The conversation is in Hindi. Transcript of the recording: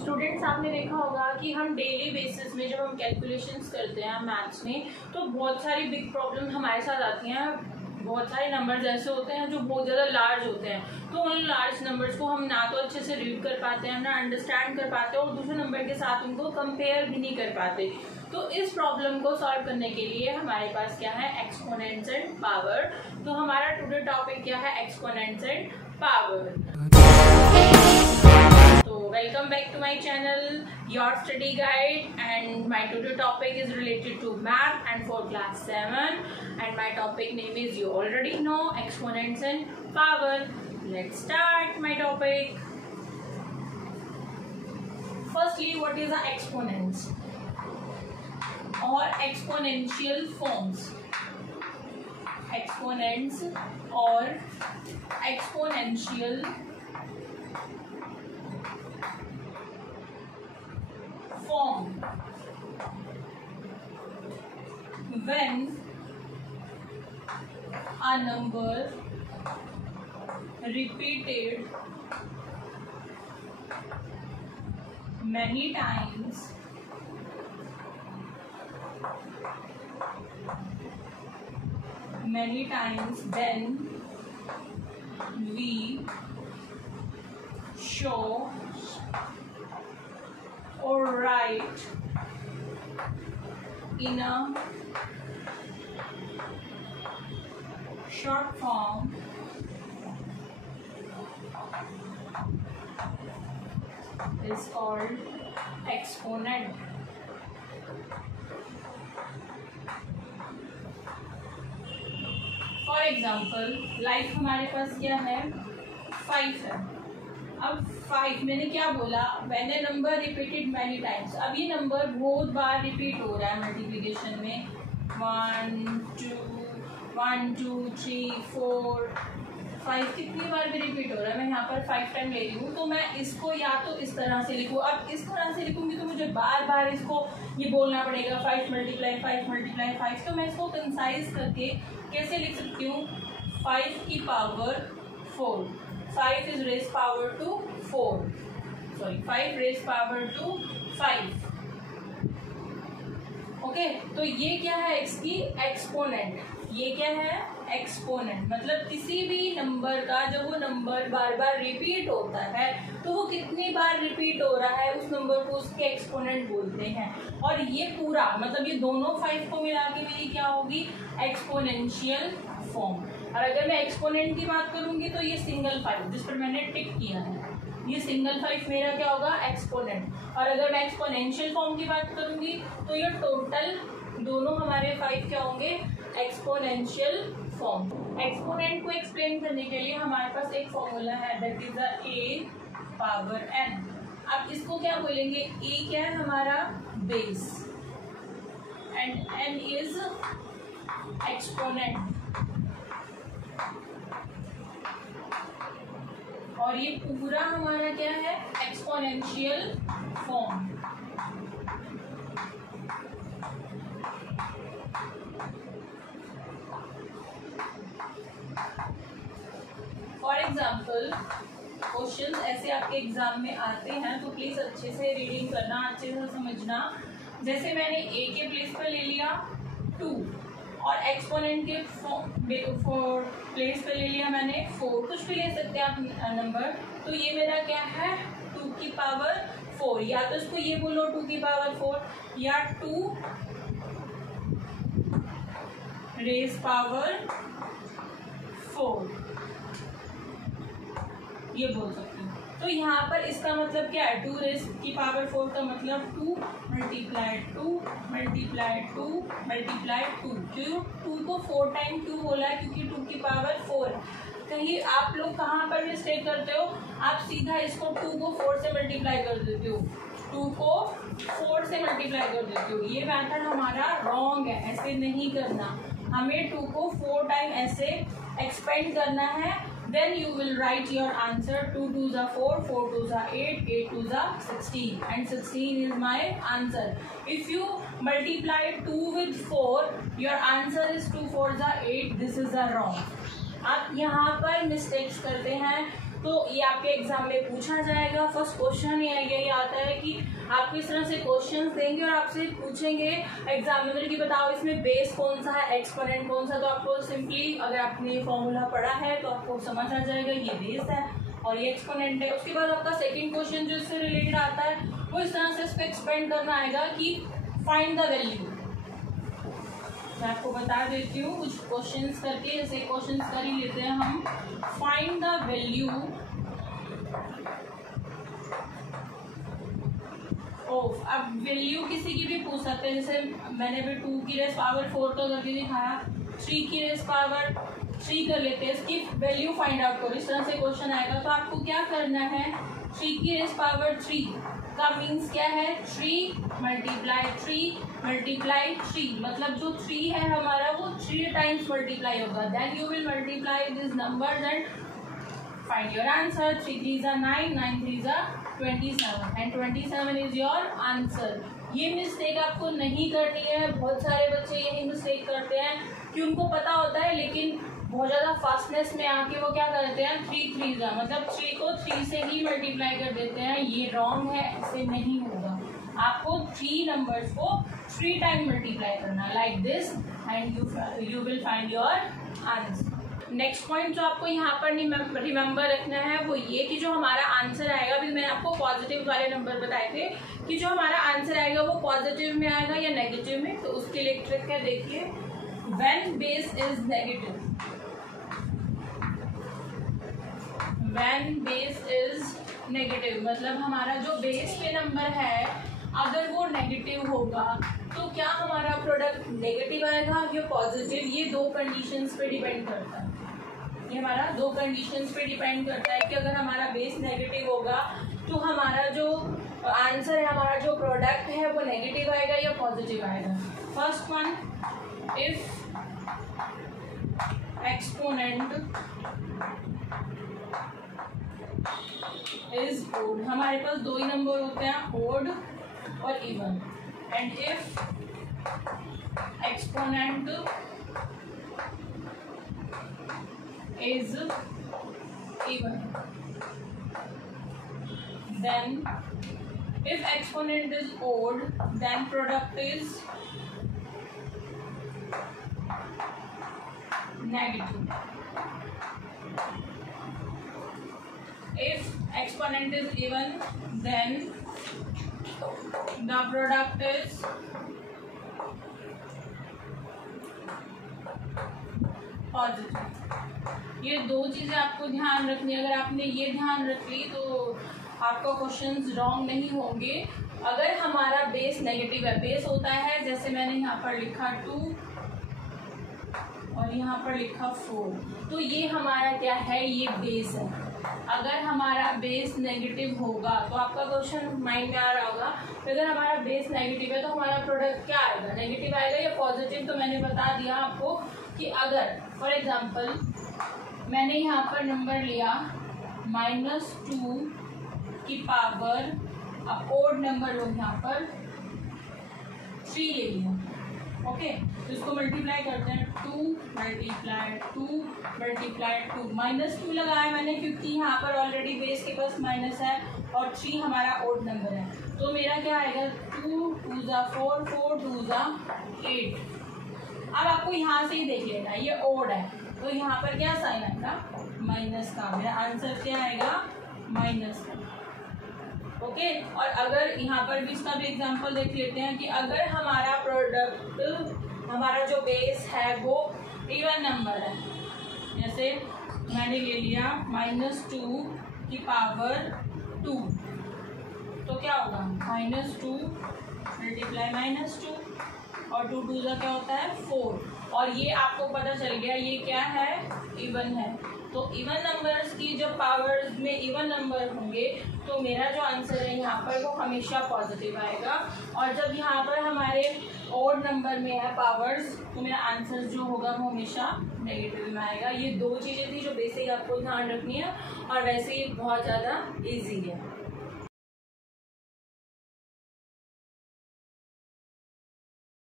स्टूडेंट्स, आपने देखा होगा कि हम डेली बेसिस में जब हम कैलकुलेशंस करते हैं मैथ्स में, तो बहुत सारी बिग प्रॉब्लम हमारे साथ आती हैं। बहुत सारे नंबर्स ऐसे होते हैं जो बहुत ज़्यादा लार्ज होते हैं, तो उन लार्ज नंबर्स को हम ना तो अच्छे से रीड कर पाते हैं, ना अंडरस्टैंड कर पाते हैं, और दूसरे नंबर के साथ उनको कंपेयर भी नहीं कर पाते। तो इस प्रॉब्लम को सॉल्व करने के लिए हमारे पास क्या है, एक्सपोनेंट्स एंड पावर। तो हमारा टुडे टॉपिक क्या है, exponents and power. Welcome back to my channel, your study guide, and my today topic is related to math and for class 7, and my topic name is, you already know, exponents and power. Let's start my topic. Firstly, what is the exponents or exponential forms? Exponents or exponential form. When a number repeated many times then we show or write in a short form is called exponent. For example, like हमारे पास क्या है, 5 है। अब 5 मैंने क्या बोला, when A number repeated many times. अब ये नंबर बहुत बार रिपीट हो रहा है मल्टीप्लिकेशन में, 1 2 3 4 5 कितनी बार भी रिपीट हो रहा है। मैं यहाँ पर 5 टाइम ले रही हूँ, तो मैं इसको या तो इस तरह से लिखूँ। अब इस तरह से लिखूँगी तो मुझे बार बार इसको ये बोलना पड़ेगा, 5 × 5 तो मैं इसको कंसाइज करके कैसे लिख सकती हूँ, 5 की power 4, 5 is raised power to 4, sorry 5 raised power to 5। Okay, तो ये क्या है, इसकी एक्सपोनेंट। ये क्या है, एक्सपोनेंट। मतलब किसी भी नंबर का जब वो नंबर बार बार रिपीट होता है, तो वो कितनी बार रिपीट हो रहा है उस नंबर को उसके एक्सपोनेंट बोलते हैं। और ये पूरा मतलब ये दोनों 5 को मिला के मेरी क्या होगी, एक्सपोनेंशियल फॉर्म। और अगर मैं एक्सपोनेंट की बात करूंगी तो ये सिंगल 5 जिस पर मैंने टिक किया है, ये सिंगल 5 मेरा क्या होगा, एक्सपोनेंट। और अगर मैं एक्सपोनेंशियल फॉर्म की बात करूंगी तो ये टोटल दोनों हमारे 5 क्या होंगे, एक्सपोनेंशियल फॉर्म। एक्सपोनेंट को एक्सप्लेन करने के लिए हमारे पास एक फॉर्मूला है, that is the a power n। अब इसको क्या बोलेंगे, a क्या है हमारा base and n is exponent. और ये पूरा हमारा क्या है, exponential form. For example, questions ऐसे आपके एग्जाम में आते हैं, तो प्लीज अच्छे से रीडिंग करना, अच्छे से समझना। जैसे मैंने a के प्लेस पर ले लिया 2 और एक्सपोनेंट के प्लेस पे ले लिया मैंने 4, कुछ भी ले सकते हैं आप नंबर। तो ये मेरा क्या है, 2 की पावर 4, या तो इसको ये बोलो 2 की पावर 4, या 2 रेज पावर 4, ये बोल सकते हैं। तो यहाँ पर इसका मतलब क्या है, 2 रेज की पावर 4 का मतलब 2 मल्टीप्लाई 2 मल्टीप्लाई 2 मल्टीप्लाई 2। क्यों 2 को 4 टाइम क्यों बोला है, क्योंकि 2 की पावर 4। कहीं आप लोग कहाँ पर मिस्टेक करते हो, आप सीधा इसको 2 को 4 से मल्टीप्लाई कर देते हो, 2 को 4 से मल्टीप्लाई कर देते हो। ये मेथड हमारा रॉन्ग है, ऐसे नहीं करना। हमें 2 को 4 टाइम ऐसे एक्सपेंड करना है। Then you will write your answer, 2 2s are 4, 4 2s are 8, 8 2s are 16, and 16 is my answer. If you multiply 2 with 4, your answer is 2 4s are 8. This is a wrong. आप यहाँ पर मिस्टेक्स करते हैं, तो ये आपके एग्जाम में पूछा जाएगा। फर्स्ट क्वेश्चन यही आता है कि आपको इस तरह से क्वेश्चंस देंगे और आपसे पूछेंगे एग्जामिनर की बताओ इसमें बेस कौन सा है, एक्सपोनेंट कौन सा। तो आपको सिंपली अगर आपने फॉर्मूला पढ़ा है तो आपको समझ आ जाएगा ये बेस है और ये एक्सपोनेंट है। उसके बाद आपका सेकंड क्वेश्चन जो इससे रिलेटेड आता है वो इस तरह से इस पर एक्सपेंड करना आएगा कि फाइंड द वैल्यू। मैं आपको बता देती हूँ कुछ क्वेश्चंस करके, जैसे क्वेश्चंस कर ही लेते हैं हम। फाइंड द वैल्यू ऑफ, अब वैल्यू किसी की भी पूछ सकते हैं, जैसे मैंने भी 2 की रेस पावर 4 तो करके दिखाया, 3 की रेस पावर 3 कर लेते हैं, इसकी वैल्यू फाइंड आउट करो। इस तरह से क्वेश्चन आएगा तो आपको क्या करना है, 3 की रेस पावर 3 का मीन्स क्या है, 3 मल्टीप्लाई 3 मतलब जो 3 है हमारा वो 3 टाइम्स मल्टीप्लाई होगा। Then you will multiply this numbers and find your answer. 3 3 जा 9, 9 3 जा 27 एंड 27 इज योर आंसर। ये मिस्टेक आपको नहीं करनी है। बहुत सारे बच्चे यही मिस्टेक करते हैं कि उनको पता होता है लेकिन बहुत ज़्यादा फास्टनेस में आके वो क्या करते हैं, 3 3 जा मतलब 3 को 3 से ही मल्टीप्लाई कर देते हैं। ये रॉन्ग है, ऐसे नहीं होगा। आपको 3 नंबर्स को 3 टाइम मल्टीप्लाई करना like this and you will find your answer. Next point जो आपको यहाँ पर रिमेंबर रखना है वो ये कि जो हमारा आंसर आएगा, अभी मैंने आपको पॉजिटिव वाले नंबर बताए थे कि जो हमारा आंसर आएगा वो पॉजिटिव में आएगा या नेगेटिव में। तो उसके लिए ट्रिक है, देखिए, when base is negative, when base is negative मतलब हमारा जो बेस पे नंबर है अगर वो नेगेटिव होगा तो क्या हमारा प्रोडक्ट नेगेटिव आएगा या पॉजिटिव, ये 2 कंडीशंस पे डिपेंड करता है। ये हमारा 2 कंडीशंस पे डिपेंड करता है कि अगर हमारा बेस नेगेटिव होगा तो हमारा जो आंसर है, हमारा जो प्रोडक्ट है वो नेगेटिव आएगा या पॉजिटिव आएगा। First one, if exponent is odd, हमारे पास 2 ही नंबर होते हैं, ओड और even. And if exponent is even, then if exponent is odd then product is negative. If exponent is even then the product is positive. ये 2 चीजें आपको ध्यान रखनी है। अगर आपने ये ध्यान रख ली तो आपका क्वेश्चंस रॉन्ग नहीं होंगे। अगर हमारा बेस नेगेटिव है, बेस होता है जैसे मैंने यहाँ पर लिखा 2 और यहाँ पर लिखा 4, तो ये हमारा क्या है, ये बेस है। अगर हमारा बेस नेगेटिव होगा तो आपका क्वेश्चन माइंड में आ रहा होगा, अगर हमारा बेस नेगेटिव है तो हमारा प्रोडक्ट क्या आएगा, नेगेटिव आएगा या पॉजिटिव। तो मैंने बता दिया आपको कि अगर फॉर एग्जांपल मैंने यहाँ पर नंबर लिया -2 की पावर, अब ओड नंबर लोग यहाँ पर 3 ले लिया, ओके। तो इसको मल्टीप्लाई करते हैं, 2 मल्टीप्लाई 2 मल्टीप्लाई 2, -2 लगाया मैंने क्योंकि यहाँ पर ऑलरेडी बेस के पास माइनस है और 3 हमारा ओड नंबर है। तो मेरा क्या आएगा, 2 2 जा 4, 4 2 जा 8। अब आपको यहाँ से ही देख लेना, ये ओड है तो यहाँ पर क्या साइन आएगा, माइनस का। मेरा आंसर क्या आएगा, माइनस का, ओके। और अगर यहाँ पर भी इसका भी एग्जांपल देख लेते हैं कि अगर हमारा प्रोडक्ट, हमारा जो बेस है वो इवन नंबर है, जैसे मैंने ले लिया -2 की पावर 2, तो क्या होगा, -2 मल्टीप्लाई -2 और 2 2 का क्या होता है 4। और ये आपको पता चल गया ये क्या है, इवन है। तो इवन नंबर्स की जब पावर्स में इवन नंबर होंगे तो मेरा जो आंसर है यहाँ पर वो हमेशा पॉजिटिव आएगा। और जब यहाँ पर हमारे ऑड नंबर में है पावर्स तो मेरा आंसर जो होगा वो हमेशा नेगेटिव में आएगा। ये 2 चीज़ें थी जो बेसिक आपको ध्यान रखनी है और वैसे ही बहुत ज़्यादा ईजी है।